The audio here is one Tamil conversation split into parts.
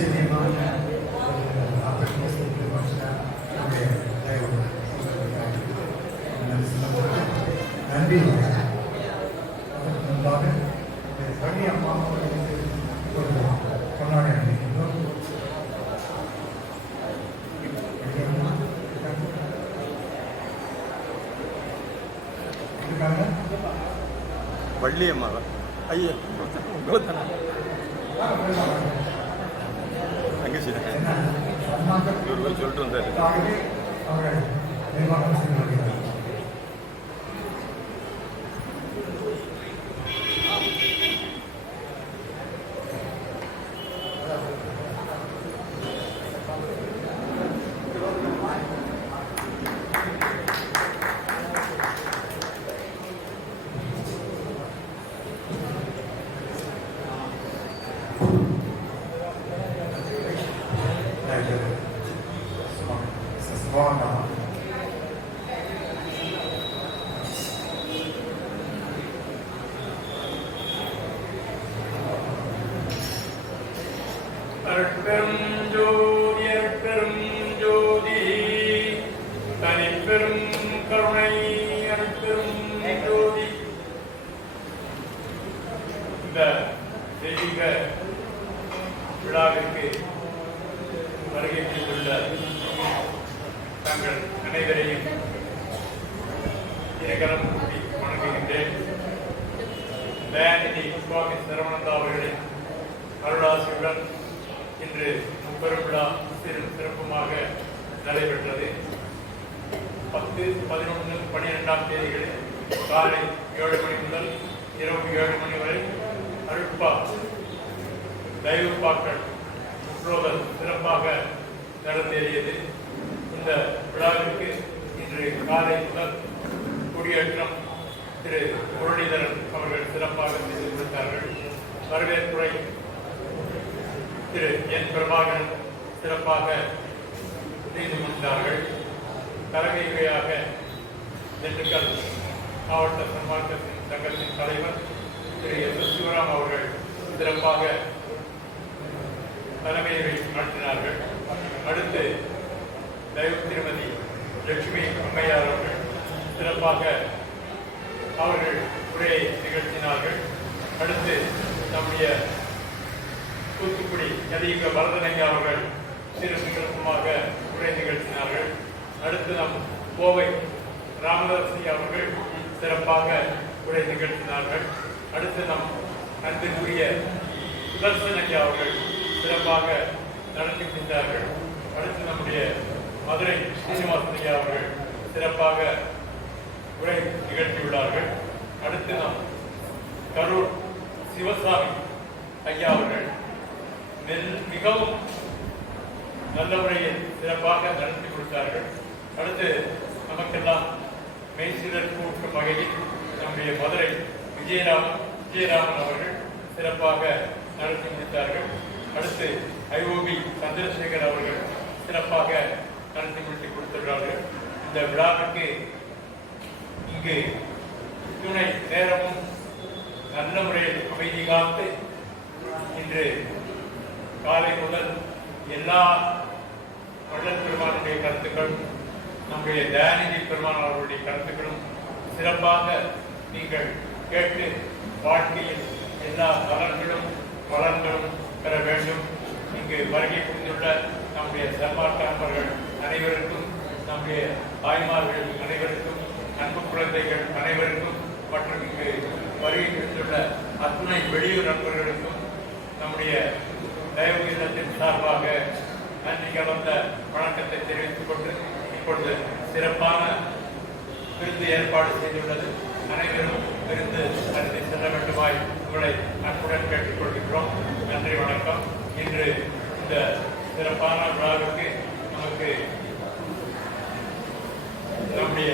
ஆச்சரியமான நன்றி. அதற்கு முன்பாக பணி அம்மா ஒரு கொண்டாடி அளிக்கின்றோம். வள்ளியம்மா ஐயா உங்களை தானே தங்கச்சி சொல்லிட்டு வந்தாரு. அவர்கள் நிர்வாகம் செய்து வருகிறார். அருட்பெரும் ஜோதி அருட்பெரும் ஜோதி தனிப்பெரும் கருணை அருட்பெரும் ஜோதி. இந்த தெய்வீக விழாவிற்கு வருகை புரிந்துள்ள தங்கள் அனைவரையும் இனகரம் கூட்டி வணங்குகின்றேன். தயாநிதி சுவாமி சரவணந்தா அவர்களின் அருளாசியுடன் இன்று முப்பெரும் விழா சிறப்புமாக நடைபெற்றது. 10, 11, 12ஆம் தேதிகளில் காலை 7 மணி முதல் இரவு 7 மணி வரை அருட்பா தெய்வப்பாக்கள் முற்றோதல் சிறப்பாக நடந்தேறியது. இந்த விழாவிற்கு இன்று காலை முதல் குடியேற்றம் திரு முரளிதரன் அவர்கள் சிறப்பாக செய்து கொடுத்தார்கள். வரவேற்புரை திரு என் பிரபாகரன் சிறப்பாக செய்து கொடுத்தார்கள். தலைமையாக திண்டுக்கல் மாவட்ட சன்மார்க்கத்தின் சங்கத்தின் தலைவர் திரு எஸ். சிவராம் அவர்கள் சிறப்பாக தலைமையை நடத்தினார்கள். அடுத்து தெய்வ திருமதி லட்சுமி அம்மையார் அவர்கள் சிறப்பாக அவர்கள் உரையை நிகழ்த்தினார்கள். அடுத்து நம்முடைய தூத்துக்குடி கதீக வரதனையா அவர்கள் சிறப்புமாக உரை நிகழ்த்தினார்கள். அடுத்து நம் கோவை ராமதாசி அவர்கள் சிறப்பாக உரை நிகழ்த்தினார்கள். அடுத்து நம் அன்பிற்குரிய சுதர்சனையா அவர்கள் சிறப்பாக நடத்தி சென்றார்கள். அடுத்து நம்முடைய மதுரை சீனிவாசனையா அவர்கள் சிறப்பாக உரை நிகழ்த்தியுள்ளார்கள். அடுத்து நாம் கரூர் சிவசாமி ஐயா அவர்கள் மிகவும் நல்ல முறையில் சிறப்பாக நடத்தி கொடுத்தார்கள். அடுத்து நமக்கெல்லாம் மெய்சிலர் கூட்டும் வகையில் நம்முடைய மதுரை விஜயராமன் அவர்கள் சிறப்பாக நடத்தி முடித்தார்கள். அடுத்து ஐஓபி சந்திரசேகர் அவர்கள் சிறப்பாக நடத்தி முடித்து கொடுத்துள்ளார்கள். இந்த விழாவிற்கு இங்கு துணை நேரமும் நல்ல முறையில் அமைதி காத்து இன்று காலை முதல் எல்லா வள்ளல் பெருமானுடைய கருத்துக்கள் நம்முடைய தயாநிதி பெருமான் அவர்களுடைய கருத்துக்களும் சிறப்பாக நீங்கள் கேட்டு வாழ்க்கையில் எல்லா நலன்களும் வளங்களும் பெற வேண்டும். இங்கு வருகை புரிந்துள்ள நம்முடைய சன்மார்க்க நண்பர்கள் அனைவருக்கும், நம்முடைய தாய்மார்கள் அனைவருக்கும், அன்பு குழந்தைகள் அனைவருக்கும் மற்றும் இங்கு வருகை புரிந்துள்ள அத்துணை வெளியூர் நண்பர்களுக்கும் நம்முடைய தயவு இல்லத்தின் சார்பாக நன்றி கலந்த வணக்கத்தை தெரிவித்துக் கொண்டு இப்பொழுது சிறப்பான விருந்து ஏற்பாடு செய்துள்ளது. அனைவரும் விருந்து அருந்தி செல்ல வேண்டுமாய் உங்களை அன்புடன் கேட்டுக்கொள்கிறோம். நன்றி, வணக்கம். இன்று இந்த சிறப்பான விழாவிற்கு நமக்கு நம்முடைய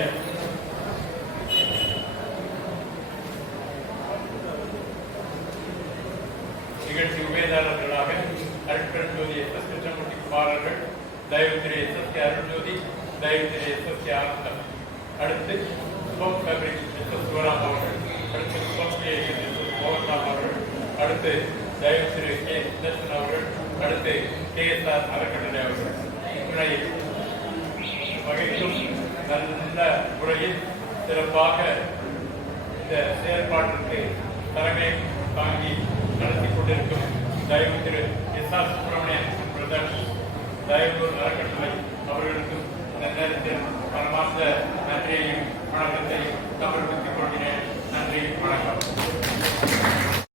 நிகழ்ச்சி உபயதாரர்களாக அருட்பெரும் ஜோதி எஸ். கிருஷ்ணமூர்த்தி குமாரர்கள், தயவு திரு எஸ். அருள்ஜோதி, தயவு திரு எஸ். ஆனந்தம், அடுத்து சுபம் ஃபேப்ரிக் எஸ். சிவராம் அவர்கள், அடுத்து சுபம் மோகன்ராம் அவர்கள், அடுத்து தயவு திரு கே. சுதர்சன் அவர்கள், அடுத்து கேஎஸ்ஆர் அறக்கட்டளை அவர்கள் இத்துறை வகையிலும் நல்ல முறையில் சிறப்பாக இந்த செயல்பாட்டிற்கு தலைமை தாங்கி நடத்தி கொண்டிருக்கும் தயவு திரு எஸ்.ஆர். சுப்பிரமணியன் பிரதர் தயவூர் அறக்கட்டளை அவர்களுக்கும் இந்த நேரத்தில் மனமார்ந்த நன்றியையும் வணக்கத்தையும் சமர்ப்பித்துக் கொள்கிறேன். நன்றி, வணக்கம்.